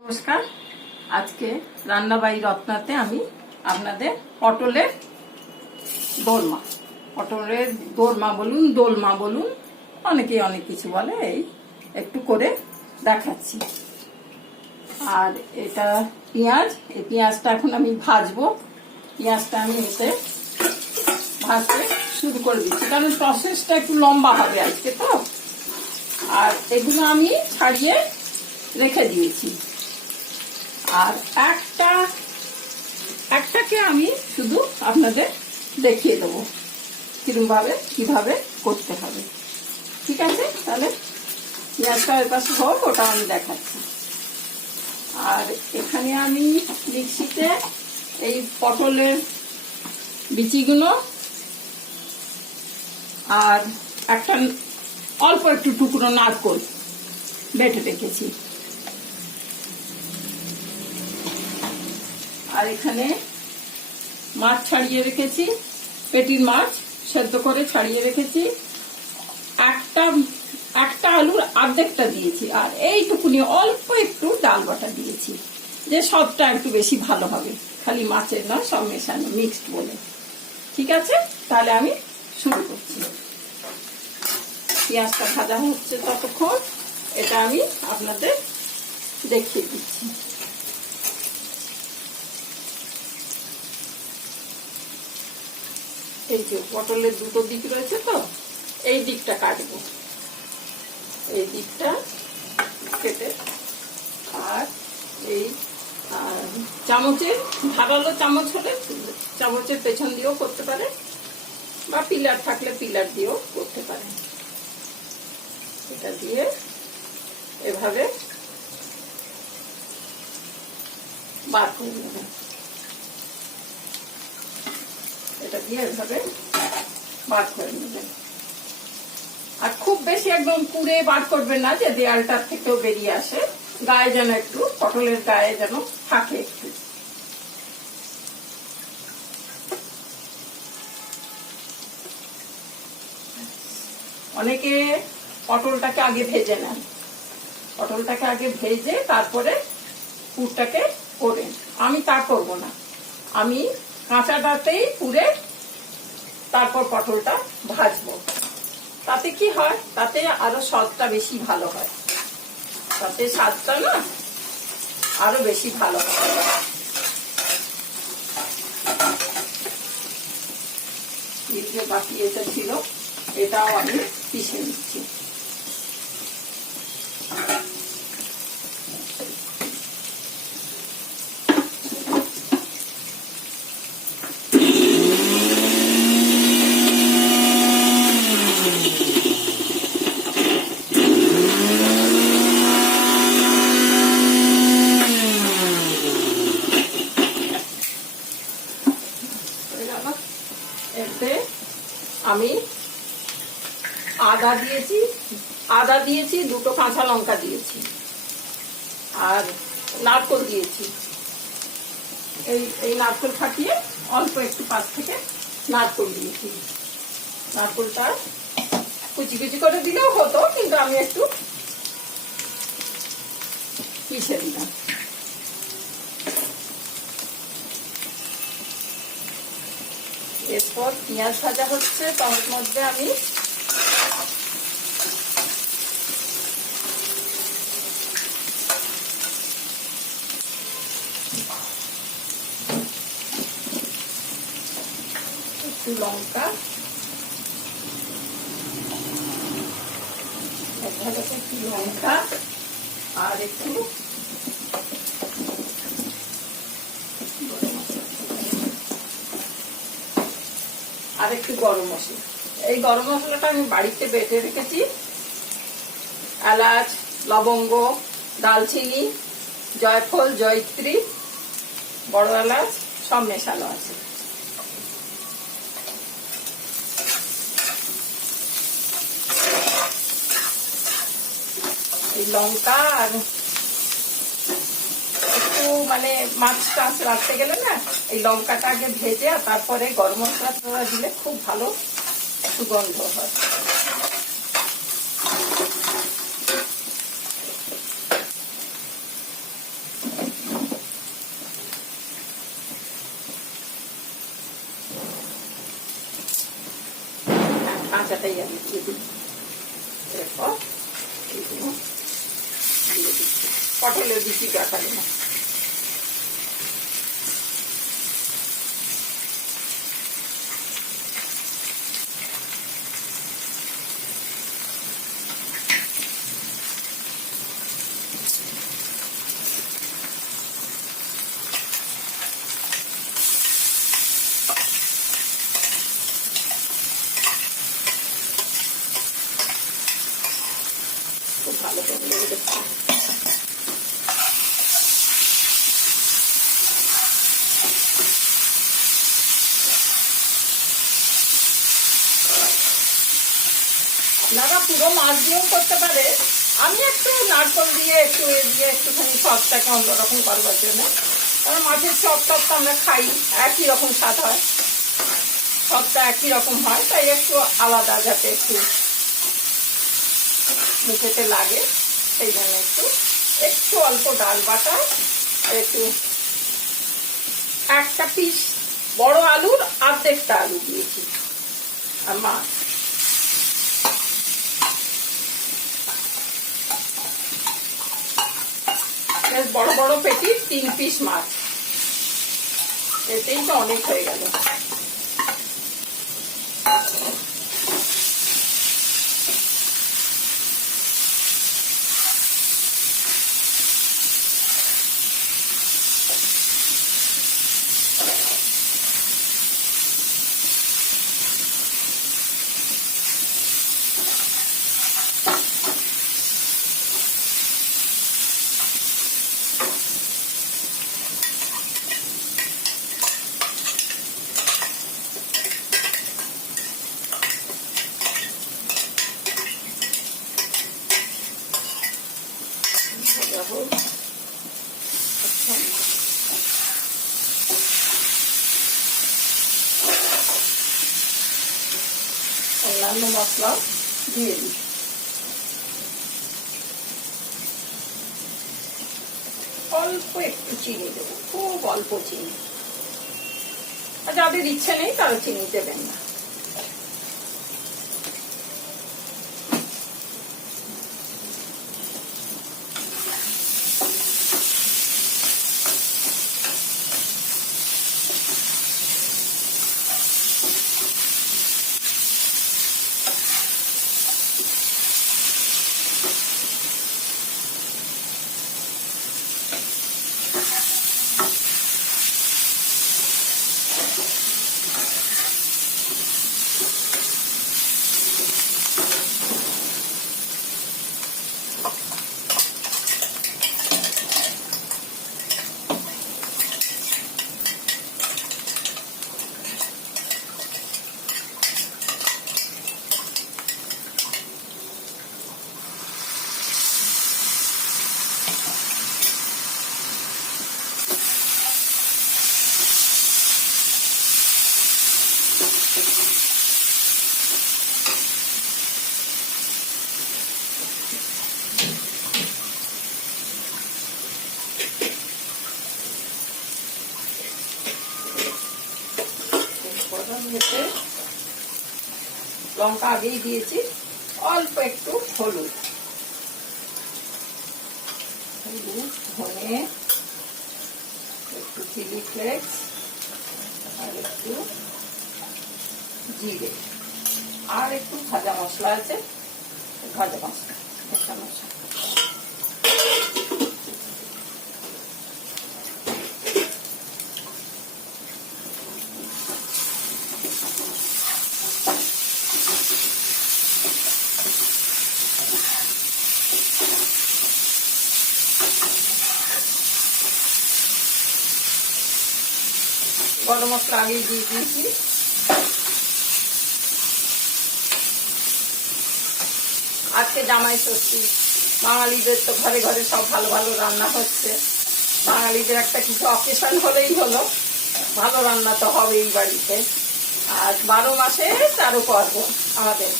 নমস্কার। আজকে রান্নাবাই রত্নাতে আমি আপনাদের পটলের দোরমা বলুন, দোলমা বলুন, অনেকেই অনেক কিছু বলে, এই একটু করে দেখাচ্ছি। আর এটা পেঁয়াজ, এই পেঁয়াজটা এখন আমি ভাজবো। পেঁয়াজটা আমি এতে ভাজতে শুরু করে দিচ্ছি, কারণ প্রসেসটা একটু লম্বা হবে আজকে তো। আর এগুলো আমি ছাড়িয়ে রেখে দিয়েছি। আর একটাকে আমি শুধু আপনাদের দেখিয়ে দেবো কিভাবে করতে হবে। ঠিক আছে, তাহলে পেঁয়াজটা ওই পাশে হোক, ওটা আমি দেখাচ্ছি। আর এখানে আমি মিক্সিতে এই পটলের বিচিগুলো আর একটা অল্প একটু টুকরো নারকোল বেটে রেখেছি। আর এখানে মাছ ছাড়িয়ে রেখেছি, পেটির মাছ সেদ্ধ করে ছাড়িয়ে রেখেছি। একটা আলুর অর্ধেকটা দিয়েছি, আর এইটুকুনি অল্প একটু ডাল বাটা দিয়েছি, যে সবটা একটু বেশি ভালো হবে, খালি মাছের নয়, সব মেশানো মিক্সড বলে। ঠিক আছে, তাহলে আমি শুরু করছি। পেঁয়াজটা ভাজা হচ্ছে ততক্ষণ এটা আমি আপনাদের দেখিয়ে দিচ্ছি। এই যে পটলের দুটো দিক রয়েছে তো, এই দিকটা কাটবো, এই দিকটা কেটে, আর এই চামচের ধারালো চামচ হলে চামচের পেছন দিয়েও করতে পারে, বা পিলার থাকলে পিলার দিয়েও করতে পারে। এটা দিয়ে এভাবে বার করে নেবেন, এটা দিয়ে এভাবে বার করে নেবেন। আর খুব বেশি একদম পুড়ে বার করবেন না, যে দেয়ালটার থেকেও বেরিয়ে আসে, গায়ে যেন একটু, পটলের গায়ে যেন থাকে একটু। অনেকে পটলটাকে আগে ভেজে নেন, পটলটাকে আগে ভেজে তারপরে পুরটাকে করেন। আমি তা করব না, আমি কাঁচাটাতেই পুড়ে তারপর পটলটা ভাজবো। তাতে কি হয়, তাতে আরো স্বাদটা বেশি ভালো হয়, তাতে স্বাদটা না আরো বেশি ভালো হয়। যে বাকি এটা ছিল, এটাও আমি পিষে নিচ্ছি। এতে আমি আদা দিয়েছি, দুটো কাঁচা লঙ্কা দিয়েছি, আর নারকোল দিয়েছি। এই নারকোল ফাটিয়ে অল্প একটু পাশ থেকে নারকোল দিয়েছি। নারকোলটা কুচি কুচি করে দিলেও হতো, কিন্তু আমি একটু পিষে দিলাম। এরপর পেঁয়াজ ভাজা হচ্ছে, তার মধ্যে আমি একটু লঙ্কা, একটু লঙ্কা, আর একটু গরম মশলা। এই গরম মশলাটা আমি বাড়িতে বেটে রেখেছি। এলাচ, লবঙ্গ, দালচিনি, জয়ফল, জয়িত্রী, বড় এলাচ সব মেশানো আছে। এই লঙ্কা আর একটু মানে মাছ টাছ রাখতে গেলে না, এই লঙ্কাটা আগে ভেজে আর তারপরে গরম মশলা দিলে খুব ভালো সুগন্ধ হয়। কাঁচাটাই আমি দিয়ে দিই। এরপর এগুলো দিয়ে দিচ্ছি, পটলের বেশি দেখাবে না। খুব ভালো করে লেগে যাচ্ছে। আপনারা পুরো মাছ দিয়েও করতে পারে, আমি একটু নারকেল দিয়ে একটু একটুখানি সবটাকে অন্যরকম করবার জন্য, কারণ মাছের চপ টপ তো আমরা খাই, একই রকম স্বাদ হয়, সবটা একই রকম হয়, তাই একটু আলাদা যাতে একটু মুখেতে লাগে সেই জন্য একটু অল্প ডাল বাটা আর একটু একটা পিস বড় আলুর অর্ধেকটা আলু দিয়েছি আর মাছ। বড় বড় পেটির 3 পিস মাছ, এতেই তো অনেক হয়ে গেল। অন্যান্য মশলা দিয়ে দিই। অল্প একটু চিনি দেবো, খুব অল্প চিনি, আর যাদের ইচ্ছে নেই তারা চিনি দেবেন না। লঙ্কা আগেই দিয়েছি, অল্প একটু হলুদ, ধনে, একটু চিলি ফ্লেক্স আর একটু জিরে, আর একটু ভাজা মশলা আছে, ভাজা মশলা একটা মশলা। গরম মশলা আগে দিয়ে দিয়েছি। আজকে জামাই ষষ্ঠী, বাঙালিদের তো ঘরে ঘরে সব ভালো ভালো রান্না হচ্ছে, বাঙালিদের একটা কিছু অকেশন হলেই হলো, ভালো রান্না তো হবেই বাড়িতে, আর 12 মাসে 13 পার্বণ আমাদের।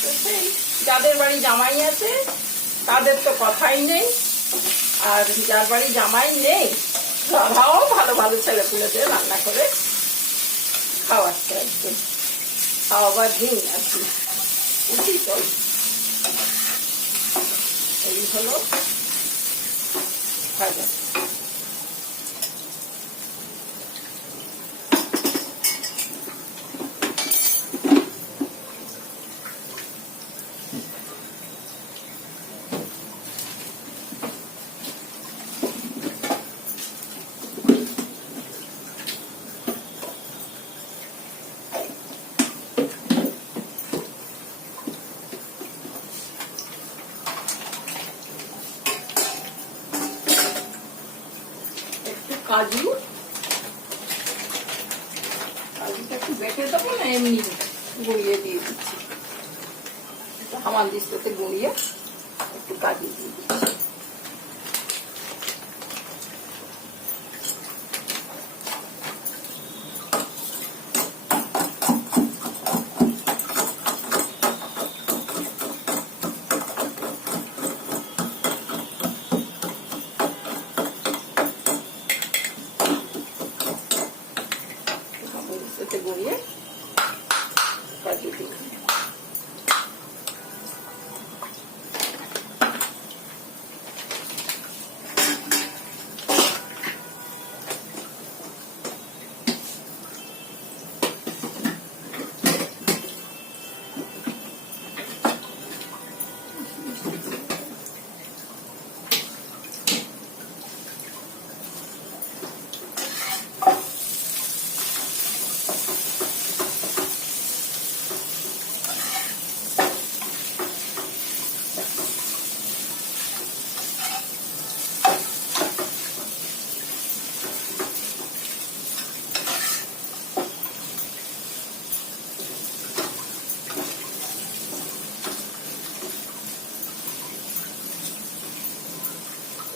তো সেই যাদের বাড়ি জামাই আছে তাদের তো কথাই নেই, আর যার বাড়ি জামাই নেই তারাও ভালো ভালো ছেলেপুলেদের রান্না করে খাওয়াচ্ছে একদিন। খাওয়াবার দিন আর কি, উঠি চল। এই হলো ভাজা। কাজুটা একটু বেটে দেবো না, এমনি গুঁড়িয়ে দিয়ে দিচ্ছি, হামান দিস্তাতে গুঁড়িয়ে একটু কাজু দিয়ে দিচ্ছি। গুঁড়িয়ে কাজু দিই।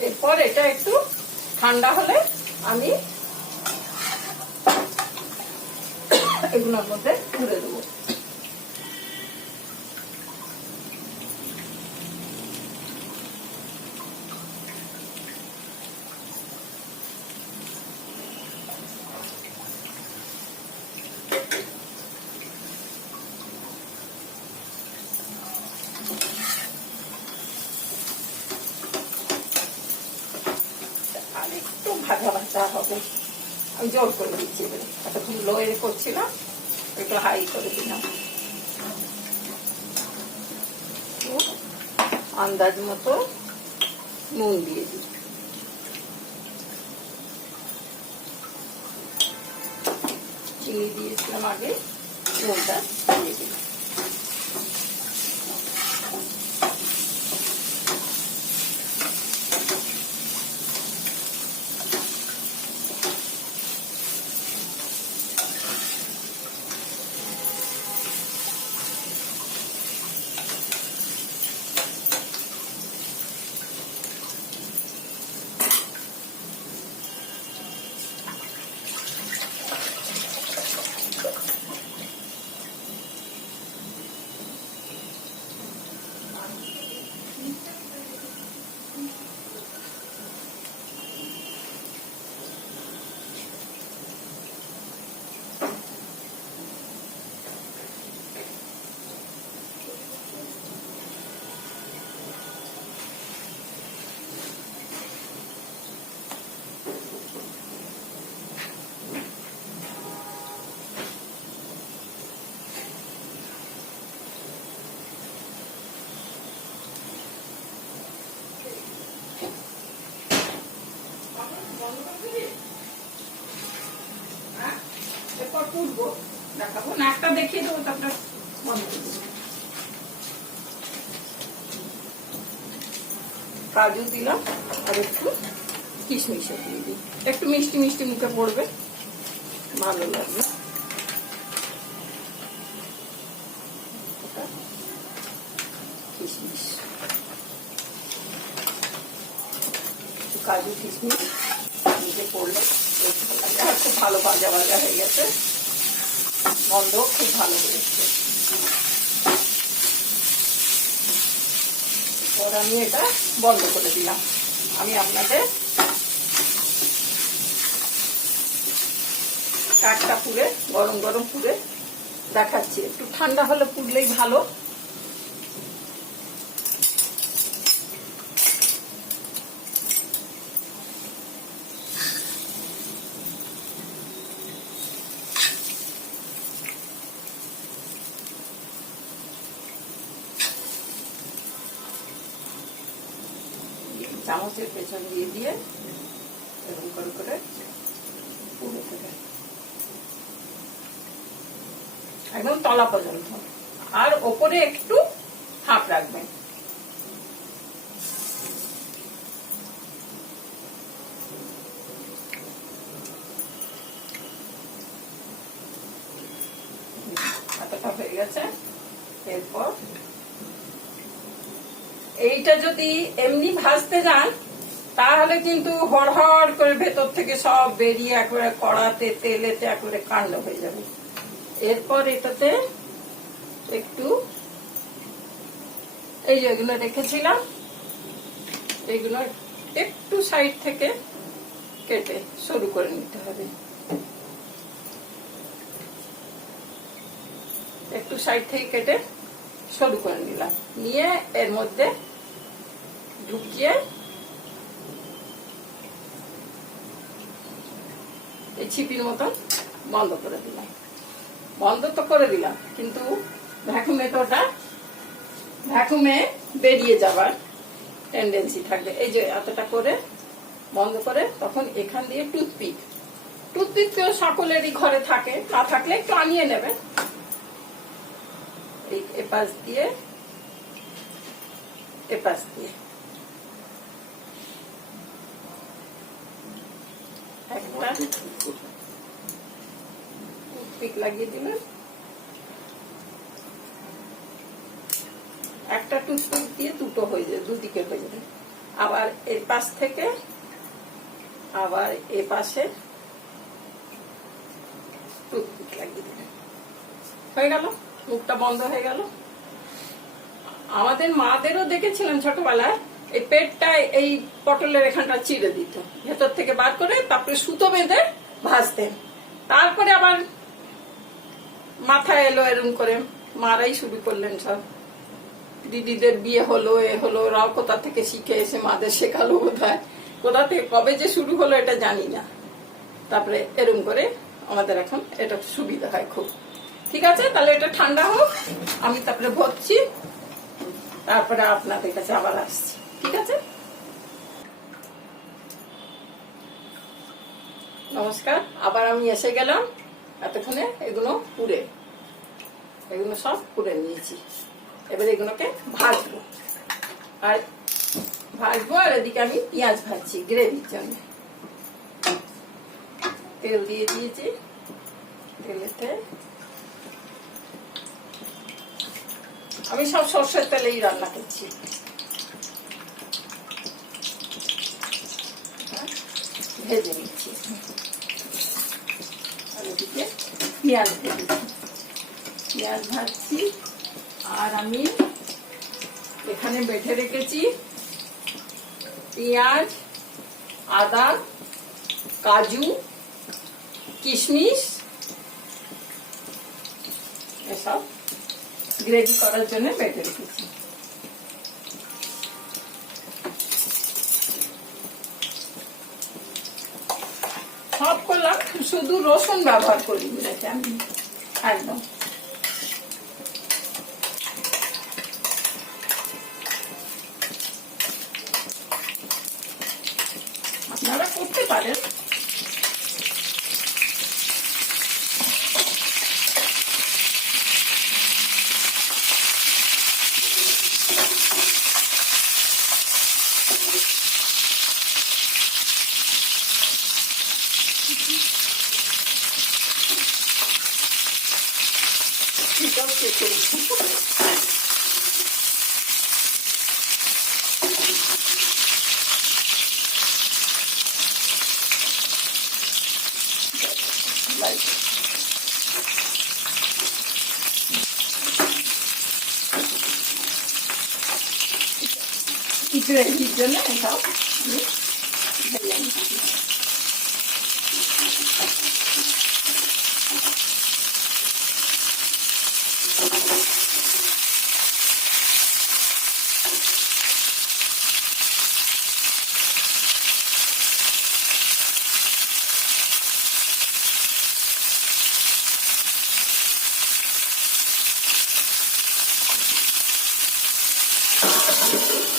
এরপর এটা একটু ঠান্ডা হলে আমি এগুলোর মধ্যে তুলে দেবো। আর একটু ভাজা ভাজা হবে, আমি জোর করে দিচ্ছি, এতক্ষণ লোয়ে করছিলাম, একটু হাই করে দিলাম। আন্দাজ মতো নুন দিয়ে দিই। চিনি দিয়েছিলাম আগে, নুনটা দিয়ে দিই। দেখাবো না, একটা দেখিয়ে দেবো, তারপরে বন্ধ করে দেবো। কাজু দিলাম আর একটু কিশমিশও দিয়ে দিই, একটু মিষ্টি মিষ্টি মুখে পড়বে, ভালো লাগবে। কিশমিশ, কাজু কিশমিশ মুখে পড়লে খুব ভালো ভাজা ভাজা হয়ে গেছে, গন্ধ খুব ভালো হয়েছে। এবার আমি এটা বন্ধ করে দিলাম। আমি আপনাদের কাঠটা পুড়ে গরম গরম পুড়ে দেখাচ্ছি, একটু ঠান্ডা হলে পুড়লেই ভালো। চামচের পেছন দিয়ে দিয়ে এরকম করে করে পুড়ে দেবে একদম তলা পর্যন্ত, আর ওপরে একটু ফাঁক রাখবেন। এতটা হয়ে গেছে। এরপর এইটা যদি এমনি ভাজতে যান তাহলে কিন্তু হড়হড় করে ভেতর থেকে সব বেরিয়ে একবারে কড়াতে তেলেতে একবারে কাণ্ড হয়ে যাবে। এরপর এটাতে একটু এই যেগুলো রেখেছিলাম এগুলো একটু সাইড থেকে কেটে সরু করে নিতে হবে। একটু সাইড থেকে কেটে সরু করে নিলাম, নিয়ে এর মধ্যে ঢুকিয়ে এই ছিপির মতন বন্ধ করে দিলাম। বন্ধ তো করে দিলাম, কিন্তু ভ্যাকুমে তো ওটা ভ্যাকুমে বেরিয়ে যাবার টেন্ডেন্সি থাকবে। এই যে এতটা করে বন্ধ করে তখন এখান দিয়ে টুথপিক তো সকলেরই ঘরে থাকে, না থাকলে একটু আনিয়ে নেবে। এই এপাশ দিয়ে এপাশ দিয়ে একটা টুথপিক লাগিয়ে দিলেন। একটা টুথপিক দিয়ে দুটো হয়ে যাবে, দুদিকে হয়ে যাবে। আবার এর পাশ থেকে আবার এ পাশে টুথপিক লাগিয়ে দিলেন, হয়ে গেল, মুখটা বন্ধ হয়ে গেল। আমাদের মাদেরও দেখেছিলাম ছোটবেলায় এই পেটটায় এই পটলের এখানটা চিড়ে দিত, ভেতর থেকে বার করে তারপরে সুতো বেঁধে ভাজতেন। তারপরে আবার মাথায় এলো এরকম করে, মারাই শুরু করলেন সব। দিদিদের বিয়ে হলো, এ হলো, ওরাও কোথা থেকে শিখে এসে মাদের শেখালো বোধহয়, কোথা থেকে কবে যে শুরু হলো এটা জানি না। তারপরে এরকম করে আমাদের এখন এটা সুবিধা হয় খুব। ঠিক আছে, তাহলে এটা ঠান্ডা হোক, আমি তারপরে ভরছি, তারপরে আপনাদের কাছে আবার আসছি। ঠিক আছে, নমস্কার, আবার আমি এসে গেলাম। এতক্ষণে এগুলো সব পুড়ে নিয়েছি। এবার এগুলোকে ভাজবো, আর এদিকে আমি পেঁয়াজ ভাজছি গ্রেভির জন্য। তেল দিয়ে দিয়েছি, তেলেতে আমি সব সর্ষের তেলেই রান্না করছি। ভেজে নিচ্ছি, আর ওদিকে পেঁয়াজ ভাজছি। আর আমি এখানে বেটে রেখেছি পেঁয়াজ, আদা, কাজু, কিশমিশ, এসব গ্রেভি করার জন্য বেটে রেখেছি। সব করলাম, শুধু রসুন ব্যবহার করি আমি একদম। আপনারা করতে পারেন। গ্রেভির জন্য এসব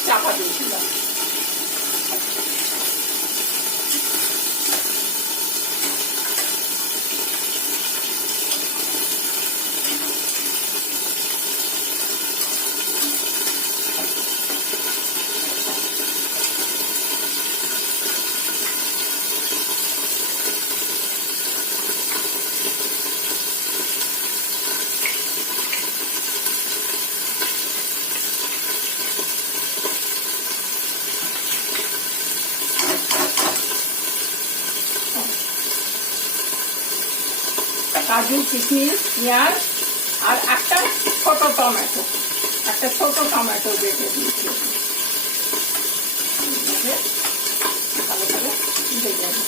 চাপা দিয়েছিলাম। কাজু, কিশমিশ, পেঁয়াজ আর একটা ছোট টমেটো বেটে দিয়েছি। ভালো করে ভেজে যাবে।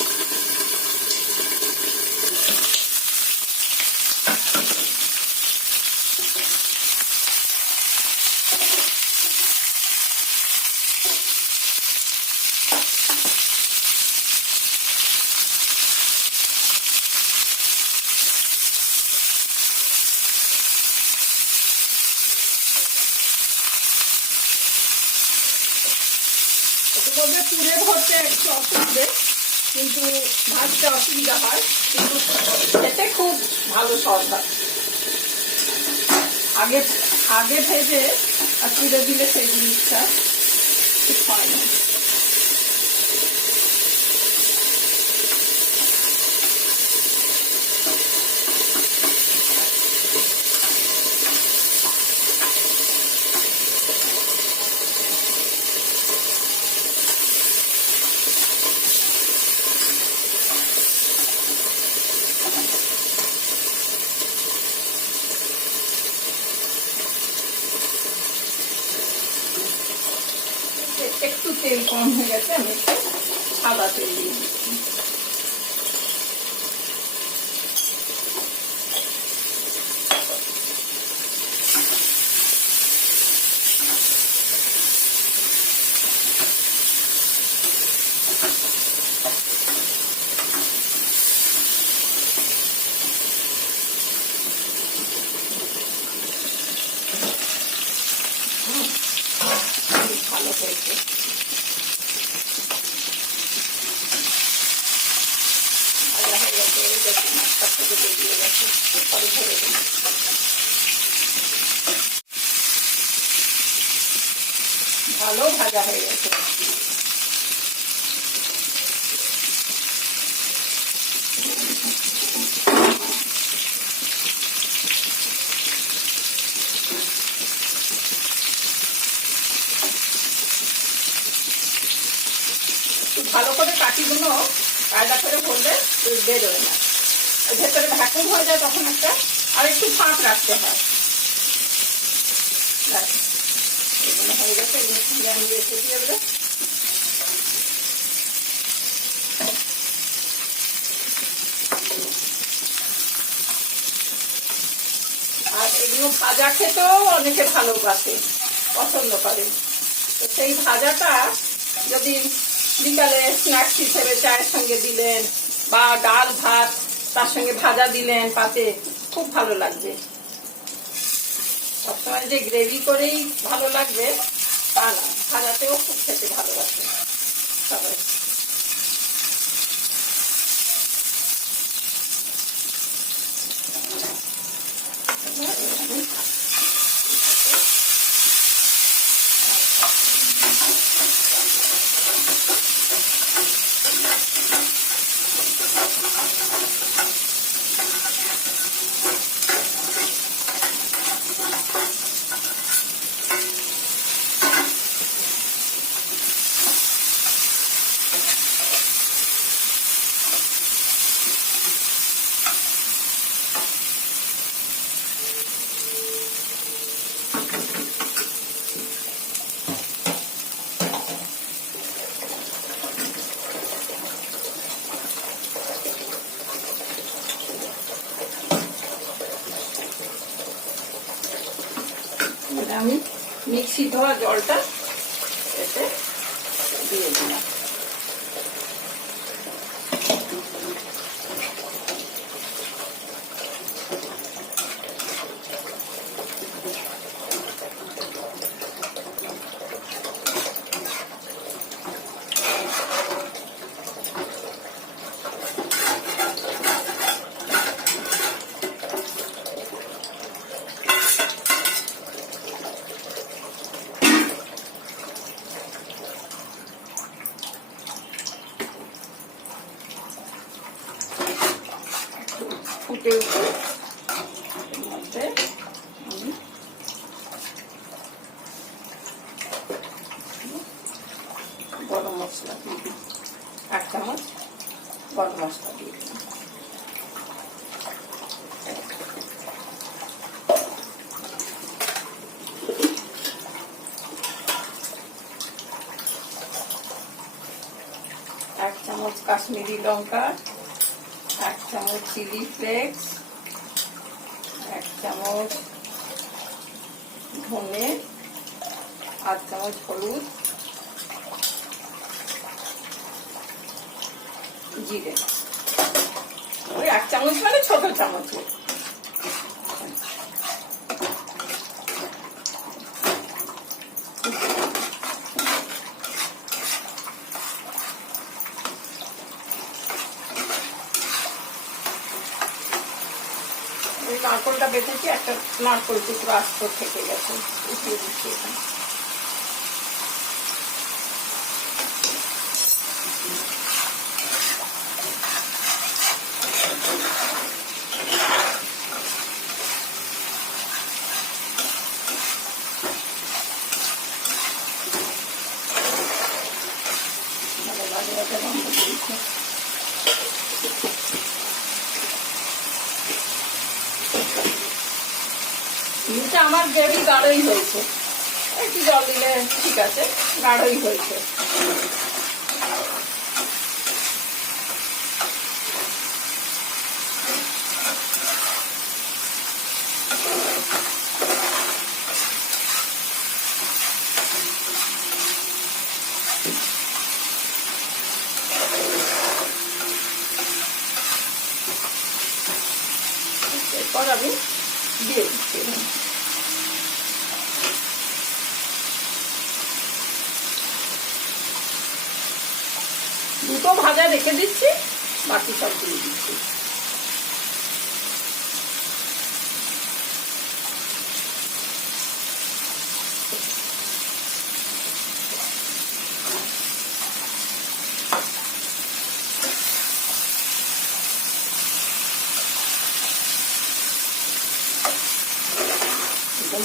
মধ্যে পুরে ভরতে একটু অসুবিধে, কিন্তু ভাজতে অসুবিধা হয়, কিন্তু খেতে খুব ভালো স্বাদ হয়। আগে ভেজে আর পুরে দিলে সেই জিনিসটা ঠিক হয় না। একটু তেল কম হয়ে গেছে, আমি একটু সাদা তেল দিয়ে দিচ্ছি। ভালো হয়েছে। ভালো ভাজা হয়ে গেছে। ভালো করে কাঠিগুলো কায়দা করে ভরলে বেরোয় না, ভেতরে ঢাকুন হয়ে যায়, তখন একটা আর একটু ফাঁক রাখতে হয়। এগুলো হয়ে গেছে, এগুলো আমি রেখে দিয়ে দেবো। আর এগুলো ভাজা খেতেও অনেকে ভালোবাসে, পছন্দ করে। তো সেই ভাজাটা যদি বিকালে স্ন্যাক্স হিসেবে চায়ের সঙ্গে দিলেন, বা ডাল ভাত তার সঙ্গে ভাজা দিলেন পাতে, খুব ভালো লাগবে। সবসময় যে গ্রেভি করেই ভালো লাগবে তা না, ভাজাতেও খুব খেতে ভালো লাগবে সবাই। আমি মিক্সি ধোয়া জলটা এতে দিয়ে দিলাম। গরম মশলা দিয়ে দিলাম। এক চামচ কাশ্মীরি লঙ্কা, এক চামচ চিলি ফ্লেক্স, এক চামচ ধনে, আধ চামচ হলুদ, জিরে, ওই এক চামচ মানে ছোট চামচে। নারকলটা বেঁচেছি, একটা নারকল টুকরো আস্ত থেকে গেছে, উঠিয়ে দিচ্ছি এখানে। নিচে আমার গ্রেভি গাঢ়ই হয়েছে, একটু জল দিলে ঠিক আছে, গাঢ়ই হয়েছে। এরপর আমি দিয়ে দিচ্ছি দুটো ভাজা রেখে দিচ্ছি, বাকি সব দিয়ে দিচ্ছি।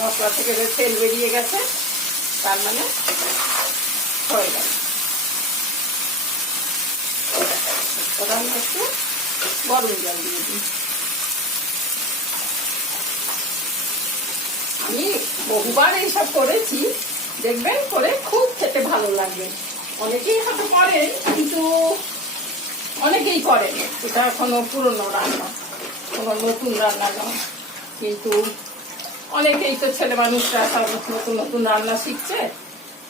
মশলা থেকে তেল বেরিয়ে গেছে, তার মানে হয়ে গেল। ওটা আমি একটু গরম জল দিয়ে দিই। আমি বহুবার এইসব করেছি, দেখবেন করে খুব খেতে ভালো লাগবে। অনেকেই হয়তো করেন, কিন্তু অনেকেই করেন, এটা এখনো পুরনো রান্না, কোনো নতুন রান্না নয়। কিন্তু অনেকেই তো ছেলে মানুষরা সব নতুন নতুন রান্না শিখছে,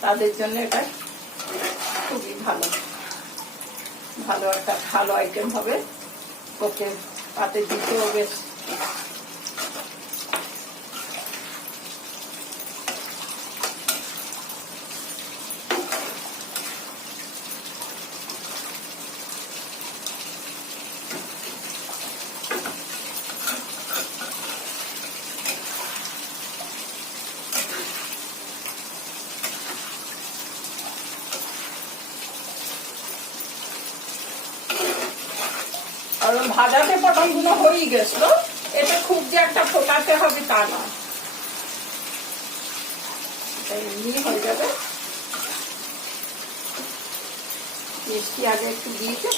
তাদের জন্য এটা খুবই ভালো ভালো একটা ভালো আইটেম হবে। ওকে পাতে দিতেও বেশ কারণ ভাজাতে পটলগুলো হয়ে গেছিল, এটা খুব যে একটা ফোটাতে হবে তা নয়, এমনি হয়ে যাবে। মিষ্টি আগে একটু দিয়েছে,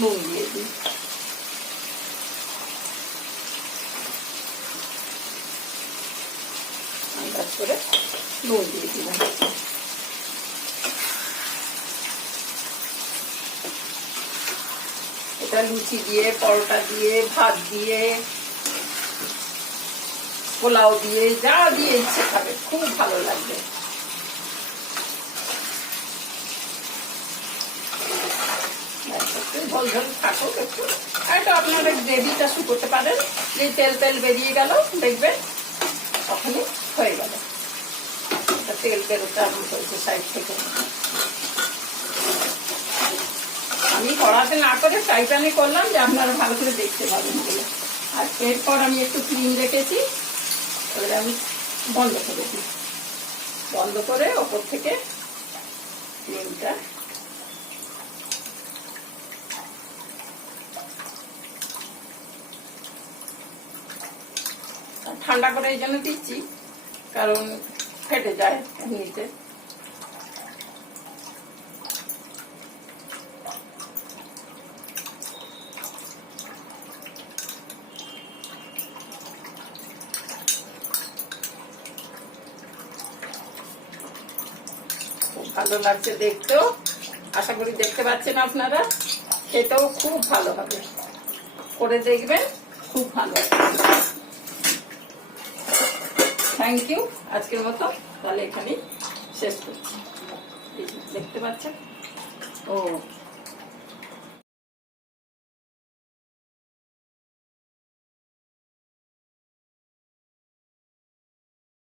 নুন দিয়ে দিই। আন্দাজ করে নুন দিয়ে দিলাম। এটা লুচি দিয়ে, পরোটা দিয়ে, ভাত দিয়ে, পোলাও দিয়ে, যা দিয়ে ইচ্ছে খাবে, খুব ভালো লাগবে। ঝোল ঝোল থাকুক একটু, আর একটু আপনারা গ্রেভিটা শুকোতে পারেন। যে তেল তেল বেরিয়ে গেল দেখবেন, তখনই হয়ে গেল। তেল বেরোতে আমি হয়েছে সাইড থেকে। আমি কড়াতে না করে ফ্রাই প্যানে করলাম, যে আপনারা ভালো করে দেখতে পাবেন বলে। আর এরপর আমি একটু ক্রিম রেখেছি, এবারে আমি বন্ধ করে দিই। বন্ধ করে ওপর থেকে ক্রিমটা ঠান্ডা করে এই জন্য দিচ্ছি, কারণ ফেটে যায় এমনিতে। ভালো লাগছে দেখতেও, আশা করি দেখতে পাচ্ছেন আপনারা। খেতেও খুব ভালো হবে, করে দেখবেন, খুব ভালো। Thank you. আজকের মতো তাহলে এখানেই শেষ করছি। দেখতে পাচ্ছেন? ও